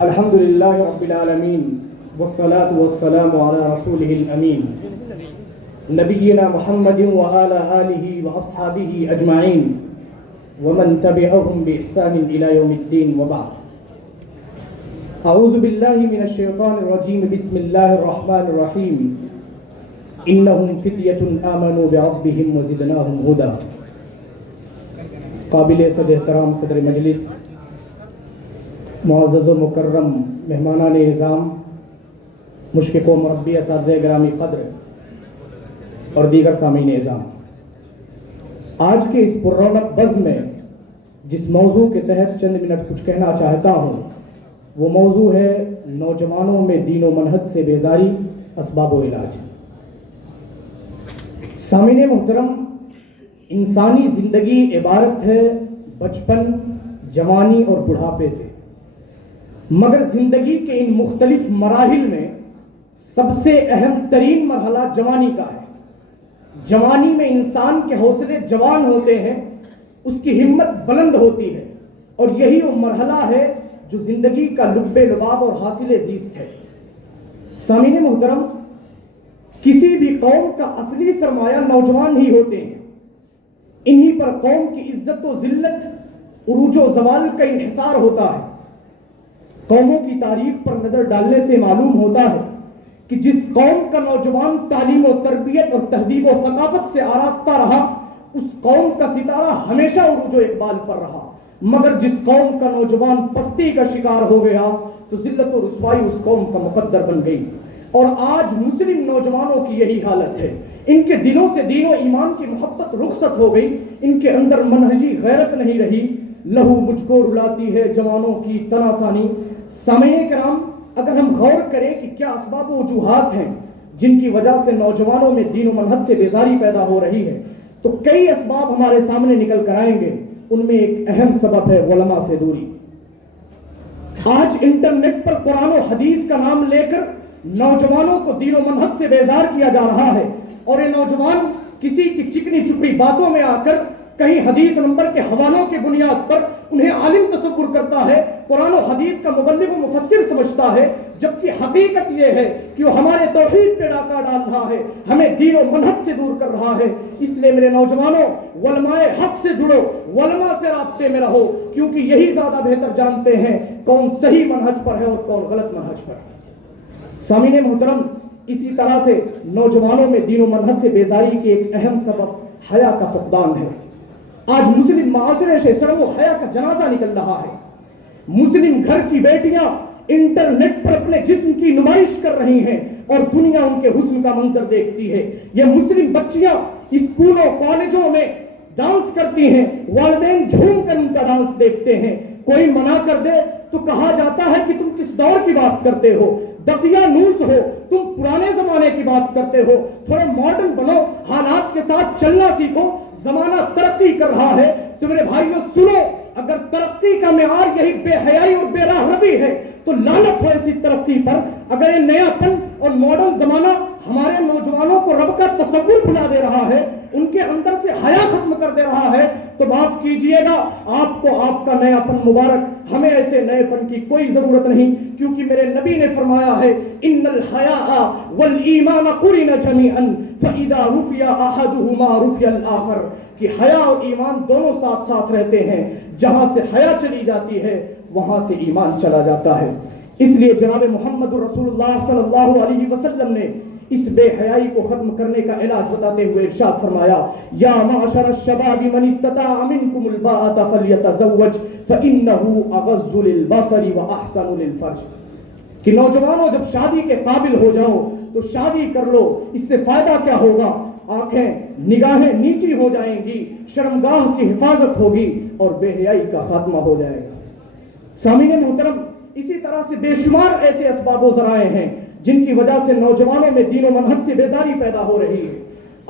الحمد للہ رب العالمین والصلاة والسلام على رسوله الامین نبینا محمد وعلى آلہ واصحابہ اجمعین ومن تبعهم بإحسان الى یوم الدین وبعد اعوذ باللہ من الشیطان الرجیم بسم اللہ الرحمن الرحیم انہم فتیۃ آمنوا بربہم وزدناہم ہدی۔ قابل صدر احترام صدر مجلس، معزز و مکرم مہمانان اعظام، مشفق و مربی اساتذہ گرامی قدر اور دیگر سامعین اعظام، آج کے اس پررونق بزم میں جس موضوع کے تحت چند منٹ کچھ کہنا چاہتا ہوں وہ موضوع ہے نوجوانوں میں دین و منہج سے بیزاری، اسباب و علاج۔ سامعین محترم، انسانی زندگی عبارت ہے بچپن، جوانی اور بڑھاپے سے، مگر زندگی کے ان مختلف مراحل میں سب سے اہم ترین مرحلہ جوانی کا ہے۔ جوانی میں انسان کے حوصلے جوان ہوتے ہیں، اس کی ہمت بلند ہوتی ہے، اور یہی وہ مرحلہ ہے جو زندگی کا لب لباب اور حاصل زیست ہے۔ سامعین محترم، کسی بھی قوم کا اصلی سرمایہ نوجوان ہی ہوتے ہیں، انہی پر قوم کی عزت و ذلت، عروج و زوال کا انحصار ہوتا ہے۔ قوموں کی تاریخ پر نظر ڈالنے سے معلوم ہوتا ہے کہ جس قوم کا نوجوان تعلیم و تربیت اور تہذیب و ثقافت سے آراستہ رہا، اس قوم کا ستارہ ہمیشہ عروج و اقبال پر رہا، مگر جس قوم کا نوجوان پستی کا شکار ہو گیا تو ذلت و رسوائی اس قوم کا مقدر بن گئی۔ اور آج مسلم نوجوانوں کی یہی حالت ہے، ان کے دلوں سے دین و ایمان کی محبت رخصت ہو گئی، ان کے اندر منہجی غیرت نہیں رہی، لہو مجھ کو رلاتی ہے جوانوں کی تناسانی۔ سامعین کرام، اگر ہم غور کریں کہ کیا اسباب و وجوہات ہیں جن کی وجہ سے نوجوانوں میں دین و منہج سے بیزاری پیدا ہو رہی ہے، تو کئی اسباب ہمارے سامنے نکل کر آئیں گے۔ ان میں ایک اہم سبب ہے علماء سے دوری۔ آج انٹرنیٹ پر قرآن و حدیث کا نام لے کر نوجوانوں کو دین و منہج سے بیزار کیا جا رہا ہے، اور یہ نوجوان کسی کی چکنی چپڑی باتوں میں آ کر کہیں حدیث نمبر کے حوالوں کی بنیاد پر انہیں عالم تصور کرتا ہے، قرآن و حدیث کا مبلغ و مفسر سمجھتا ہے، جبکہ حقیقت یہ ہے کہ وہ ہمارے توحید پہ ڈاکہ ڈال رہا ہے، ہمیں دین و منہج سے دور کر رہا ہے۔ اس لیے میرے نوجوانوں، علماء حق سے جڑو، علماء سے رابطے میں رہو، کیونکہ یہی زیادہ بہتر جانتے ہیں کون صحیح منہج پر ہے اور کون غلط منہج پر ہے۔ سامعین محترم، اسی طرح سے نوجوانوں میں دین و منہج سے بیزاری کے ایک اہم سبب حیا کا فقدان ہے۔ آج مسلم معاشرے سے شرم و حیا کا جنازہ نکل رہا ہے۔ مسلم گھر کی بیٹیاں انٹرنیٹ پر اپنے جسم کی نمائش کر رہی ہیں اور دنیا ان کے حسن کا منظر دیکھتی ہے۔ یہ مسلم بچیاں اسکولوں کالجوں میں ڈانس کرتی ہیں، والدین جھوم کر ان کا ڈانس دیکھتے ہیں۔ کوئی منع کر دے تو کہا جاتا ہے کہ تم کس دور کی بات کرتے ہو، دقیانوس ہو، تم پرانے زمانے کی بات کرتے ہو، تھوڑے ماڈرن بنو، حالات کے ساتھ چلنا سیکھو، زمانہ ترقی کر رہا ہے۔ تو میرے بھائیوں سنو، اگر ترقی کا معیار یہی بے حیائی اور بے راہ روی ہے تو لعنت ہو ایسی ترقی پر۔ اگر یہ نیا پن اور ماڈرن زمانہ ہمارے نوجوانوں کو رب کا تصور بھلا دے رہا ہے، ان کے اندر سے حیا ختم کر دے رہا ہے، تو معاف کیجئے گا، آپ کو آپ کا نیا پن مبارک، ہمیں ایسے نئے پن کی کوئی ضرورت نہیں، کیونکہ میرے نبی نے فرمایا ہے ان الحیاء والایمان قرن جمیعا فاذا رفع احدهما رفع الاخر، کہ حیا اور ایمان دونوں ساتھ ساتھ رہتے ہیں، جہاں سے حیا چلی جاتی ہے وہاں سے ایمان چلا جاتا ہے۔ اس لیے جناب محمد رسول اللہ صلی اللہ علیہ وسلم نے اس بے حیائی کو ختم کرنے کا علاج بتاتے ہوئے ارشاد فرمایا، یا معشر الشباب من استطاع منکم الباءۃ فلیتزوج فانہ اغض للبصر واحسن للفرج، کہ نوجوانوں جب شادی کے قابل ہو جاؤ تو شادی کر لو۔ اس سے فائدہ کیا ہوگا؟ آنکھیں نگاہیں نیچی ہو جائیں گی، شرمگاہ کی حفاظت ہوگی اور بے حیائی کا خاتمہ ہو جائے گا۔ سامعین محترم، اسی طرح سے بے شمار ایسے اسباب و ذرائع ہیں جن کی وجہ سے نوجوانوں میں دین و منہج سے بیزاری پیدا ہو رہی ہے۔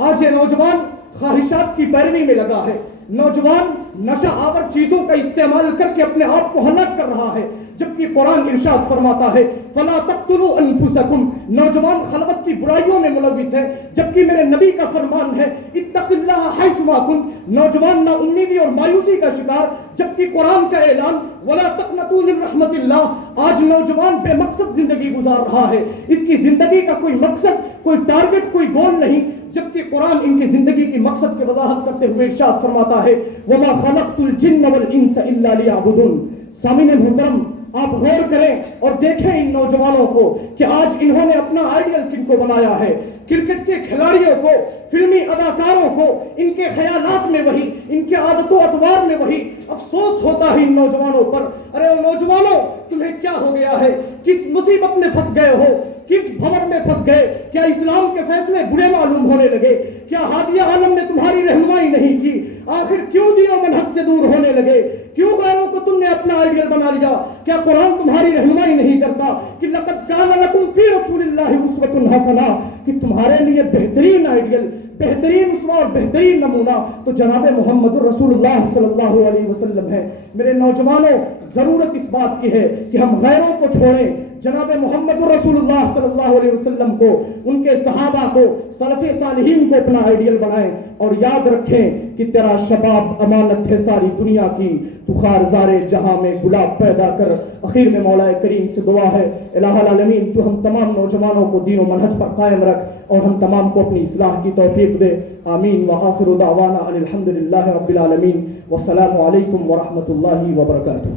آج یہ نوجوان خواہشات کی پیروی میں لگا ہے، نوجوان نشہ آور چیزوں کا استعمال کر کے اپنے آپ کو ہلاک کر رہا ہے، جبکہ قرآن ارشاد فرماتا ہے فلا تقتلوا انفسکم، نوجوان خلوت کی برائیوں میں ملوث ہے، جبکہ میرے نبی کا فرمان ہے اتق اللہ حیث ما کنت، نوجوان نا امیدی اور مایوسی کا شکار، جبکہ قرآن کا اعلان ولا تقنطوا من رحمت اللہ۔ آج نوجوان بے مقصد زندگی گزار رہا ہے، اس کی زندگی کا کوئی مقصد، کوئی ٹارگٹ، کوئی گول نہیں، جبکہ قرآن ان کی زندگی کی مقصد کی وضاحت کرتے ہوئے ارشاد فرماتا ہے وما خلقت الجن والانس الا لیعبدون۔ سامعین محترم، آپ غور کریں اور دیکھیں ان نوجوانوں کو کہ آج انہوں نے اپنا آئیڈیل کن کو بنایا ہے، کرکٹ کے کھلاڑیوں کو، فلمی اداکاروں کو، ان کے خیالات میں وہی، ان کے عادت و اطوار میں وہی۔ افسوس ہوتا ہے ان نوجوانوں پر، ارے او نوجوانوں تمہیں کیا ہو گیا ہے؟ کس مصیبت میں پھنس گئے ہو؟ کس بھور میں پھنس گئے؟ کیا اسلام کے فیصلے برے معلوم ہونے لگے؟ کیا ہادیہ عالم نے تمہاری رہنمائی نہیں کی؟ آخر کیوں دین و منہج سے دور ہونے لگے؟ کیوں غیروں کو تم نے اپنا آئیڈیل بنا لیا؟ کیا قرآن تمہاری رہنمائی نہیں کرتا کہ لقد کان لکم فی رسول اللہ اسوۃ حسنہ، کہ تمہارے لیے بہترین آئیڈیل، بہترین اسوہ اور بہترین نمونہ تو جناب محمد رسول اللہ صلی اللہ علیہ وسلم ہے۔ میرے نوجوانوں، ضرورت اس بات کی ہے کہ ہم غیروں کو چھوڑیں، جناب محمد رسول اللہ صلی اللہ علیہ وسلم کو، ان کے صحابہ کو، سلف صالحین کو اپنا آئیڈیل بنائیں، اور یاد رکھیں کہ تیرا شباب امانت ہے ساری دنیا کی، تو خارزار جہاں میں گلاب پیدا کر۔ اخیر میں مولا کریم سے دعا ہے الہ العالمین تو ہم تمام نوجوانوں کو دین و منہج پر قائم رکھ اور ہم تمام کو اپنی اصلاح کی توفیق دے، آمین۔ وآخر دعوانا ان الحمدللہ رب العالمین، والسلام علیکم ورحمۃ اللہ وبرکاتہ۔